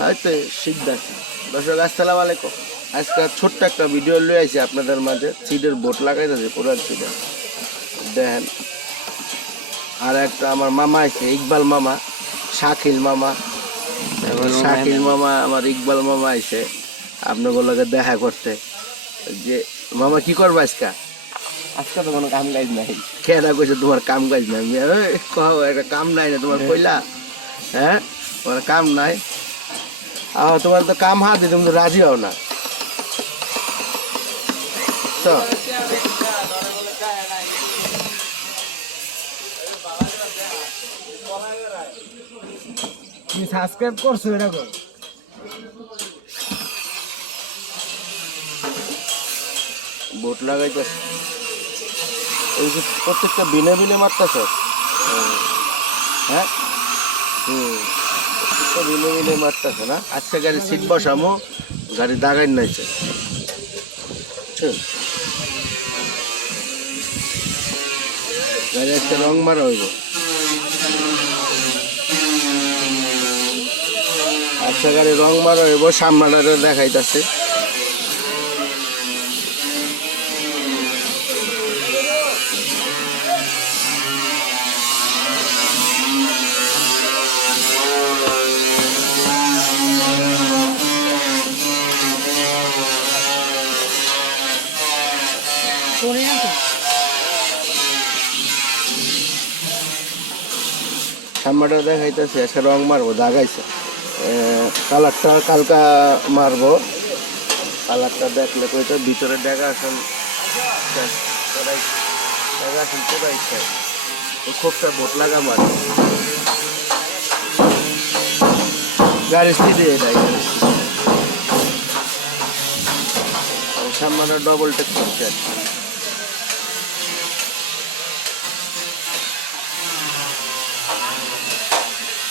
হয়তো সিদ্ধার্থ। দর্শক আসসালাম আলাইকুম। আজকে ছোট্ট একটা ভিডিও লয়ে আইছি আপনাদের মাঝে। সিডের বোট লাগাইতেছে পুরান সিডে দেখেন আর একটা আমার মামা আছে ইকবাল মামা শাকিল মামা। এবার শাকিল মামা আমার ইকবাল মামা আইছে। আপনাদের লগে দেখা করতে। যে মামা কি করবা আজকে? আজকে তো কোনো কাম কাজ নাই। কেডা কইছে তোমার কাম কাজ নাই। কও একটা কাম নাই না তোমার কইলা? হ্যাঁ? তোমার কাম নাই। তোমার তো কাম হাতে তুমি তো রাজি হও না। তো সাবস্ক্রাইব করছ, এটা কর। বোট লাগাইতেছ। এই যে প্রত্যেকটা বিনে বিনে মারতেছ? হ্যাঁ। হুম। আজকে গাড়ি সিট বসামো, গাড়ি দাগাই নাইছে। গাড়ি একটা রং মারা হইব। আচ্ছা গাড়ি রং মারা হইব, সামনাটা দেখাইতেছে। সামনাটা দেখাইতেছে আজকে রং মারবো দাগাইছে কালারটা কালকা মারবো। কালারটা দেখলে কইতো ভিতরে দেখা আসেন দেখা আসেন চাই খুবটা বোট লাগা মারে গাড়ি স্পিডে যায়। সামনে ডবল টেক করছে আর কি।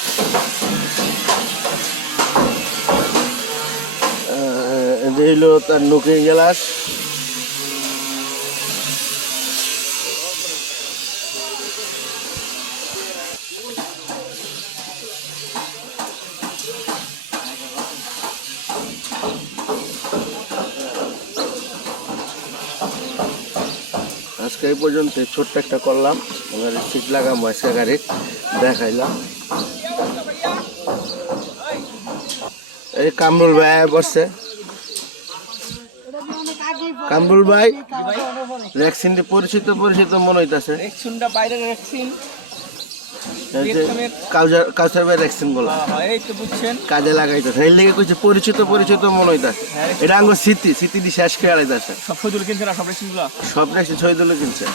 আহ, এটা হইল তার নুকে গেলাস। আজকে এই পর্যন্ত ছোট্ট একটা করলাম। গাড়ির সিট লাগাম আজকে গাড়ি দেখাইলাম। এই কামরুল ভাই পড়ছে কামরুল ভাই ভ্যাকসিনটি পরিচিত পরিচিত মনে হইতাছে। কাউসার ভাই ভ্যাকসিন এই তো বুঝছেন। কাজে লাগাইতেছে। এর লেগে কইছে পরিচিত পরিচিত মনে হইতাছে। এটা আঙ্গ স্মৃতি স্মৃতি শেষ সব ফজল কিনছে না সব ভ্যাকসিন কিনছে।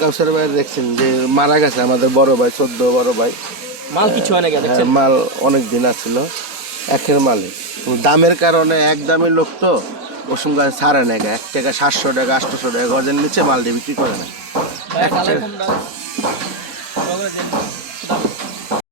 কাউসার ভাই দেখছেন যে মারা গেছে আমাদের বড় ভাই চোদ্দ বড় ভাই। মাল কিছু হয় না গেছে হ্যাঁ, মাল অনেক দিন আছিল একের মালে দামের কারণে এক দামের লোক তো ওর সঙ্গে সাড়ে না এক। টাকা সাতশো টাকা আটশোশো টাকা গজের নিচে মাল দিয়ে বিক্রি করে না। এক কোনটা